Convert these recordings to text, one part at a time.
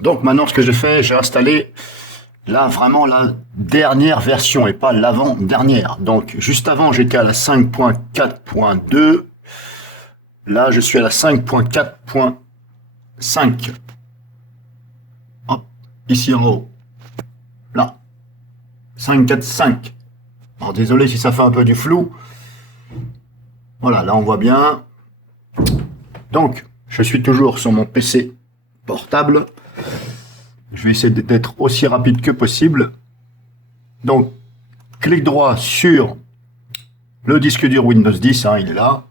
Donc maintenant, ce que j'ai fait, j'ai installé là vraiment la dernière version et pas l'avant-dernière. Donc juste avant, j'étais à la 5.4.2. Là, je suis à la 5.4.5. Hop, ici en haut. Là, 5.4.5. Alors désolé si ça fait un peu du flou. Voilà, là on voit bien. Donc, je suis toujours sur mon PC portable. Je vais essayer d'être aussi rapide que possible. Donc, clic droit sur le disque dur Windows 10, hein, il est là.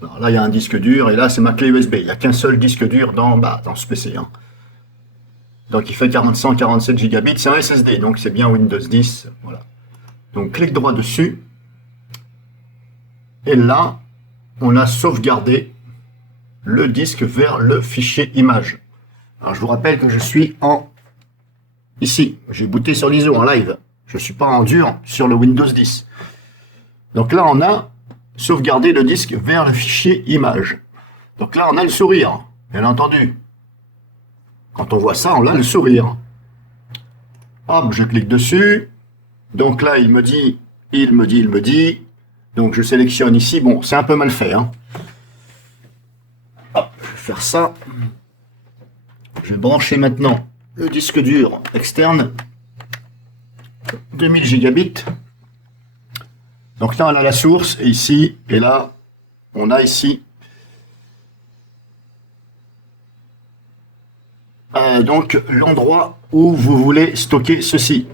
Alors là, il y a un disque dur et là, c'est ma clé USB. Il n'y a qu'un seul disque dur dans ce PC. Hein. Donc, il fait 147 gigabits. C'est un SSD, donc c'est bien Windows 10. Voilà. Donc, clic droit dessus. Et là, on a sauvegardé le disque vers le fichier image. Alors, je vous rappelle que je suis ici. J'ai booté sur l'ISO en live. Je ne suis pas en dur sur le Windows 10. Donc là, on a sauvegardé le disque vers le fichier image. Donc là, on a le sourire, bien entendu. Quand on voit ça, on a le sourire. Hop, je clique dessus. Donc là, il me dit. Donc je sélectionne ici. Bon, c'est un peu mal fait. Hein. Hop, je vais faire ça. Je vais brancher maintenant le disque dur externe. 2000 gigabits. Donc là, on a la source, et ici, et là, on a ici donc l'endroit où vous voulez stocker ceci.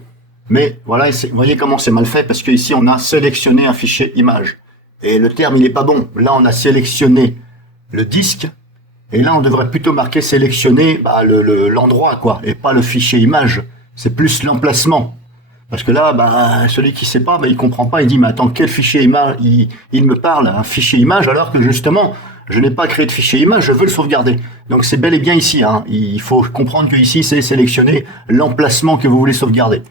Mais voilà, vous voyez comment c'est mal fait, parce que ici, on a sélectionné un fichier image. Et le terme, il n'est pas bon. Là, on a sélectionné le disque, et là, on devrait plutôt marquer sélectionner l'endroit, quoi, et pas le fichier image. C'est plus l'emplacement. Parce que là, celui qui ne sait pas, il ne comprend pas, il dit, mais attends, quel fichier image il me parle, un fichier image, alors que justement, je n'ai pas créé de fichier image, je veux le sauvegarder. Donc c'est bel et bien ici, hein. Il faut comprendre que ici, c'est sélectionner l'emplacement que vous voulez sauvegarder.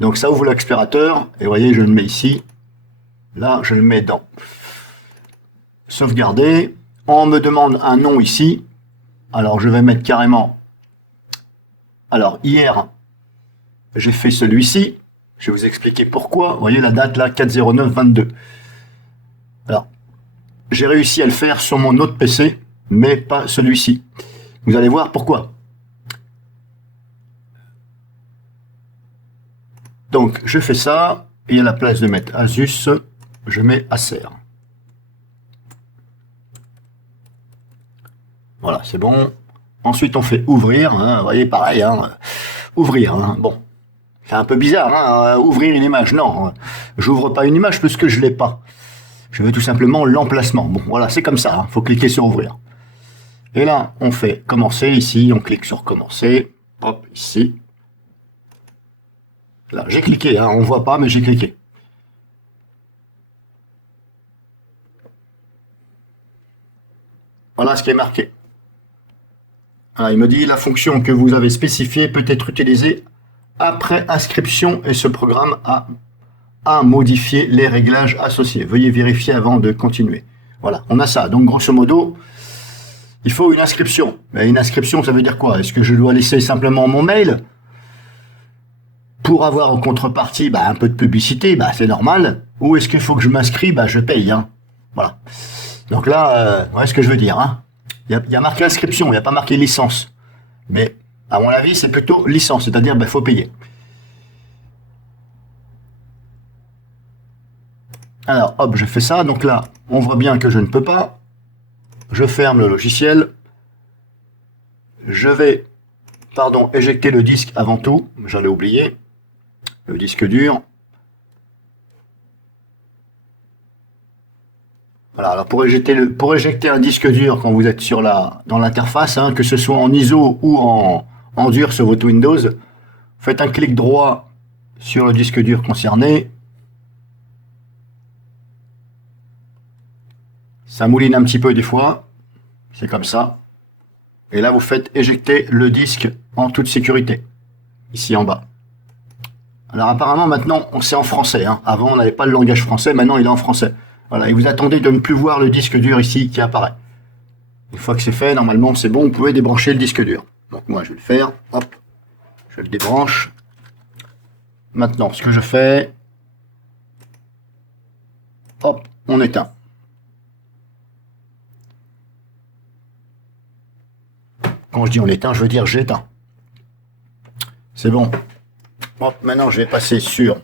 Donc ça ouvre l'explorateur, et vous voyez, je le mets ici. Là, je le mets dans sauvegarder. On me demande un nom ici. Alors je vais mettre carrément. Alors hier, j'ai fait celui-ci. Je vais vous expliquer pourquoi. Vous voyez la date là, 4/09/22. Alors, j'ai réussi à le faire sur mon autre PC, mais pas celui-ci. Vous allez voir pourquoi. Donc, je fais ça, et à la place de mettre Asus, je mets Acer. Voilà, c'est bon. Ensuite, on fait ouvrir. Hein, vous voyez, pareil. Hein, ouvrir. Hein, bon. C'est un peu bizarre, hein, ouvrir une image. Non, j'ouvre pas une image puisque je l'ai pas. Je veux tout simplement l'emplacement. Bon, voilà, c'est comme ça. Hein, faut cliquer sur ouvrir. Et là, on fait commencer ici. On clique sur commencer. Hop, ici. Là, j'ai cliqué. Hein, on voit pas, mais j'ai cliqué. Voilà ce qui est marqué. Alors, il me dit la fonction que vous avez spécifiée peut être utilisée après inscription et ce programme a modifié les réglages associés. Veuillez vérifier avant de continuer. Voilà, on a ça. Donc, grosso modo, il faut une inscription. Mais une inscription, ça veut dire quoi? Est-ce que je dois laisser simplement mon mail pour avoir en contrepartie un peu de publicité? C'est normal. Ou est-ce qu'il faut que je m'inscris? Je paye. Hein. Voilà. Donc là, vous voyez ce que je veux dire. Hein. Il y a marqué inscription, il n'y a pas marqué licence. Mais à mon avis, c'est plutôt licence, c'est-à-dire faut payer. Alors, hop, je fais ça. Donc là, on voit bien que je ne peux pas. Je ferme le logiciel. Je vais, éjecter le disque avant tout. J'allais oublier. Le disque dur. Voilà, alors pour éjecter un disque dur quand vous êtes dans l'interface, hein, que ce soit en ISO ou en dur sur votre Windows, faites un clic droit sur le disque dur concerné. Ça mouline un petit peu des fois, c'est comme ça. Et là, vous faites éjecter le disque en toute sécurité, ici en bas. Alors apparemment, maintenant, c'est en français. Hein. Avant, on n'avait pas le langage français, maintenant, il est en français. Voilà, et vous attendez de ne plus voir le disque dur ici qui apparaît. Une fois que c'est fait, normalement c'est bon, vous pouvez débrancher le disque dur. Donc moi je vais le faire, hop, je le débranche. Maintenant, ce que je fais, hop, on éteint. Quand je dis on éteint, je veux dire j'éteins. C'est bon. Hop, maintenant je vais passer sur,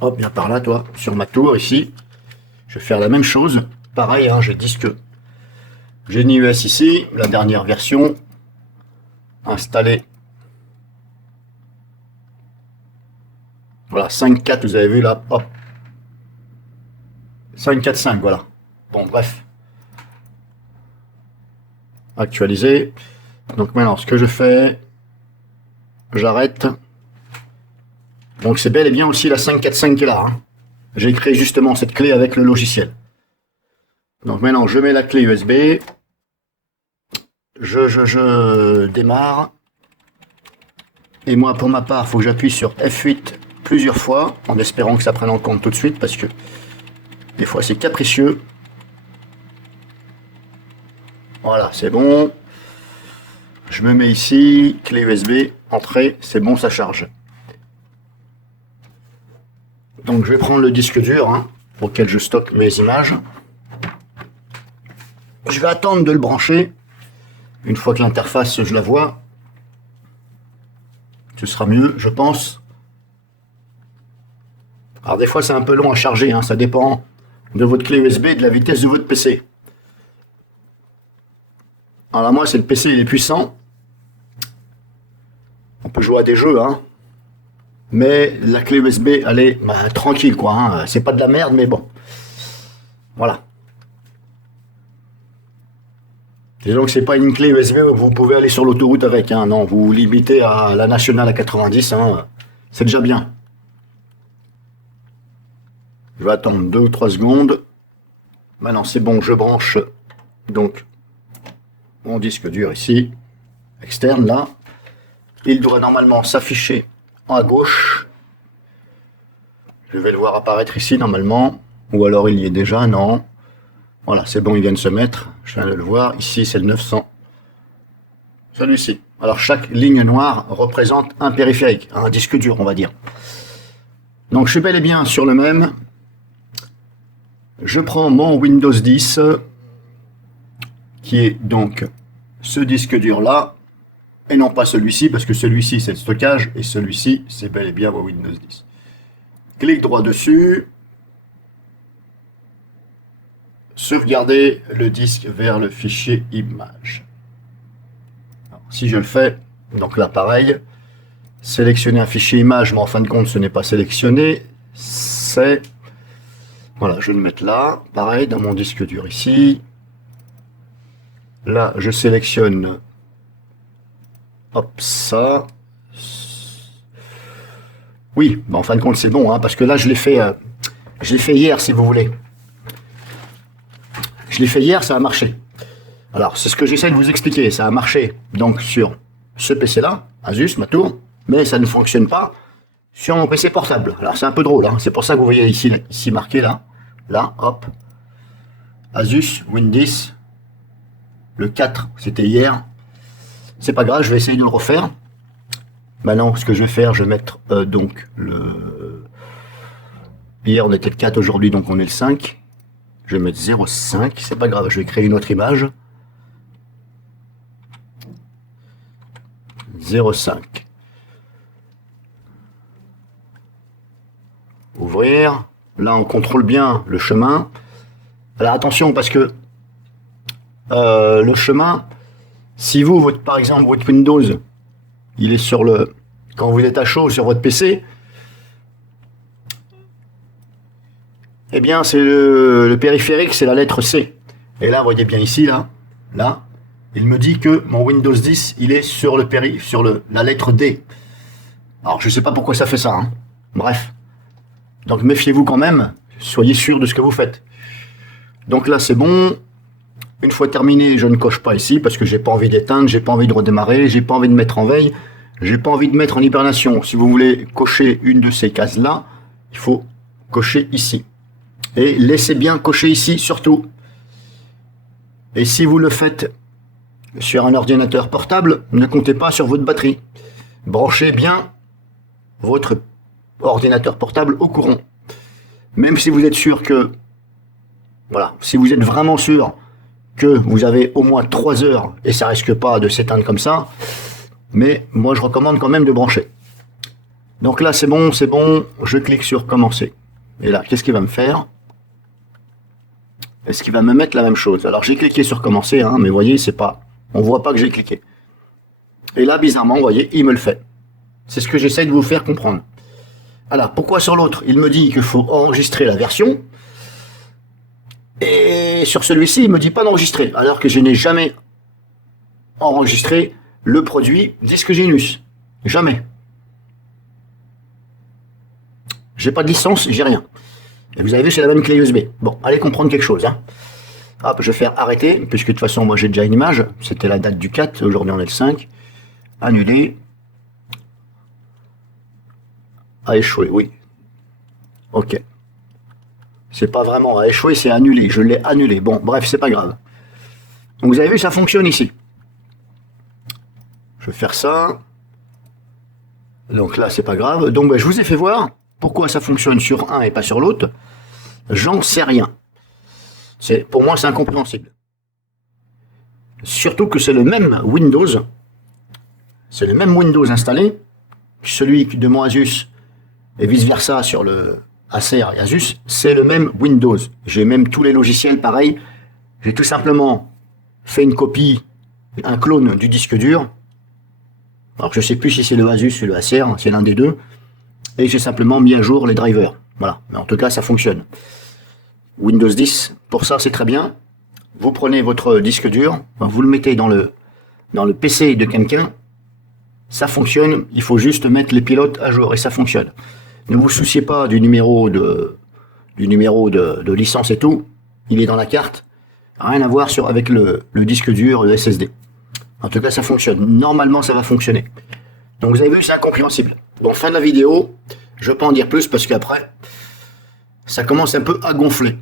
hop, viens par là toi, sur ma tour ici. Je vais faire la même chose. Pareil, hein, j'ai le disque. J'ai une US ici, la dernière version. Installée. Voilà, 5.4, vous avez vu là, hop. 5.4.5, voilà. Bon, bref. Actualiser. Donc maintenant, ce que je fais, j'arrête. Donc c'est bel et bien aussi la 5.4.5 qui est là. Hein. J'ai créé justement cette clé avec le logiciel. Donc maintenant, je mets la clé USB. Je démarre. Et moi, pour ma part, il faut que j'appuie sur F8 plusieurs fois, en espérant que ça prenne en compte tout de suite, parce que des fois, c'est capricieux. Voilà, c'est bon. Je me mets ici, clé USB, entrée, c'est bon, ça charge. Donc, je vais prendre le disque dur, hein, auquel je stocke mes images. Je vais attendre de le brancher. Une fois que l'interface, je la vois, ce sera mieux, je pense. Alors des fois, c'est un peu long à charger, hein, ça dépend de votre clé USB et de la vitesse de votre PC. Alors là, moi, c'est le PC, il est puissant. On peut jouer à des jeux, hein. Mais la clé USB, elle est tranquille, quoi. Hein. C'est pas de la merde, mais bon. Voilà. Disons que c'est pas une clé USB où vous pouvez aller sur l'autoroute avec. Hein. Non, vous vous limitez à la nationale à 90. Hein. C'est déjà bien. Je vais attendre 2 ou 3 secondes. Maintenant, c'est bon, je branche donc mon disque dur ici, externe là. Il doit normalement s'afficher à gauche. Je vais le voir apparaître ici normalement. Ou alors il y est déjà, non. Voilà, c'est bon, il vient de se mettre. Je viens de le voir. Ici, c'est le 900. Celui-ci. Alors, chaque ligne noire représente un périphérique, un disque dur, on va dire. Donc, je suis bel et bien sur le même. Je prends mon Windows 10, qui est donc ce disque dur-là, et non pas celui-ci, parce que celui-ci, c'est le stockage, et celui-ci, c'est bel et bien mon Windows 10. Clique droit dessus. Sauvegarder le disque vers le fichier image. Alors, si je le fais, donc là pareil, sélectionner un fichier image, mais en fin de compte ce n'est pas sélectionné, c'est, voilà, je vais le mettre là, pareil, dans mon disque dur ici. Là, je sélectionne, hop, ça. Oui, mais en fin de compte c'est bon, hein, parce que là je l'ai fait hier si vous voulez. Je l'ai fait hier, ça a marché. Alors, c'est ce que j'essaie de vous expliquer. Ça a marché donc sur ce PC-là, Asus, ma tour, mais ça ne fonctionne pas sur mon PC portable. Alors, c'est un peu drôle. Hein. C'est pour ça que vous voyez ici marqué, là, hop, Asus, Win10, le 4, c'était hier. C'est pas grave, je vais essayer de le refaire. Maintenant, ce que je vais faire, je vais mettre donc le... Hier, on était le 4, aujourd'hui, donc on est le 5. Je vais mettre 0,5, c'est pas grave, je vais créer une autre image. 0,5. Ouvrir. Là, on contrôle bien le chemin. Alors attention, parce que le chemin, si vous, par exemple, votre Windows, il est sur le... Quand vous êtes à chaud sur votre PC, eh bien, c'est le périphérique, c'est la lettre C. Et là, vous voyez bien ici, là, il me dit que mon Windows 10, il est sur la lettre D. Alors, je ne sais pas pourquoi ça fait ça. Hein. Bref. Donc, méfiez-vous quand même. Soyez sûr de ce que vous faites. Donc là, c'est bon. Une fois terminé, je ne coche pas ici parce que j'ai pas envie d'éteindre, j'ai pas envie de redémarrer, j'ai pas envie de mettre en veille, j'ai pas envie de mettre en hibernation. Si vous voulez cocher une de ces cases-là, il faut cocher ici. Et laissez bien cocher ici, surtout. Et si vous le faites sur un ordinateur portable, ne comptez pas sur votre batterie. Branchez bien votre ordinateur portable au courant. Même si vous êtes sûr que, voilà, si vous êtes vraiment sûr que vous avez au moins 3 heures et ça risque pas de s'éteindre comme ça, mais moi je recommande quand même de brancher. Donc là c'est bon, je clique sur commencer. Et là, qu'est-ce qu'il va me faire? Est-ce qu'il va me mettre la même chose? Alors j'ai cliqué sur commencer, hein, mais vous voyez, c'est pas, on voit pas que j'ai cliqué. Et là, bizarrement, vous voyez, il me le fait. C'est ce que j'essaie de vous faire comprendre. Alors, pourquoi sur l'autre, il me dit qu'il faut enregistrer la version, et sur celui-ci, il me dit pas d'enregistrer, alors que je n'ai jamais enregistré le produit disque Genus. Jamais. J'ai pas de licence, j'ai rien. Et vous avez vu, c'est la même clé USB. Bon, allez comprendre quelque chose. Hein. Hop, je vais faire arrêter, puisque de toute façon, moi j'ai déjà une image. C'était la date du 4, aujourd'hui on est le 5. Annuler. A échoué, oui. Ok. C'est pas vraiment à échouer, c'est annulé. Je l'ai annulé. Bon, bref, c'est pas grave. Donc vous avez vu, ça fonctionne ici. Je vais faire ça. Donc là, c'est pas grave. Donc je vous ai fait voir pourquoi ça fonctionne sur un et pas sur l'autre. J'en sais rien. Pour moi, c'est incompréhensible. Surtout que c'est le même Windows. C'est le même Windows installé. Celui de mon Asus et vice-versa sur le Acer et Asus, c'est le même Windows. J'ai même tous les logiciels pareils. J'ai tout simplement fait une copie, un clone du disque dur. Alors je ne sais plus si c'est le Asus ou le Acer, c'est l'un des deux. Et j'ai simplement mis à jour les drivers. Voilà, mais en tout cas ça fonctionne. Windows 10, pour ça c'est très bien. Vous prenez votre disque dur, vous le mettez dans le PC de quelqu'un, ça fonctionne, il faut juste mettre les pilotes à jour et ça fonctionne. Ne vous souciez pas du numéro de licence et tout, il est dans la carte, rien à voir avec le disque dur, le SSD. En tout cas, ça fonctionne. Normalement, ça va fonctionner. Donc, vous avez vu, c'est incompréhensible. Bon, fin de la vidéo, je ne vais pas en dire plus parce qu'après, ça commence un peu à gonfler.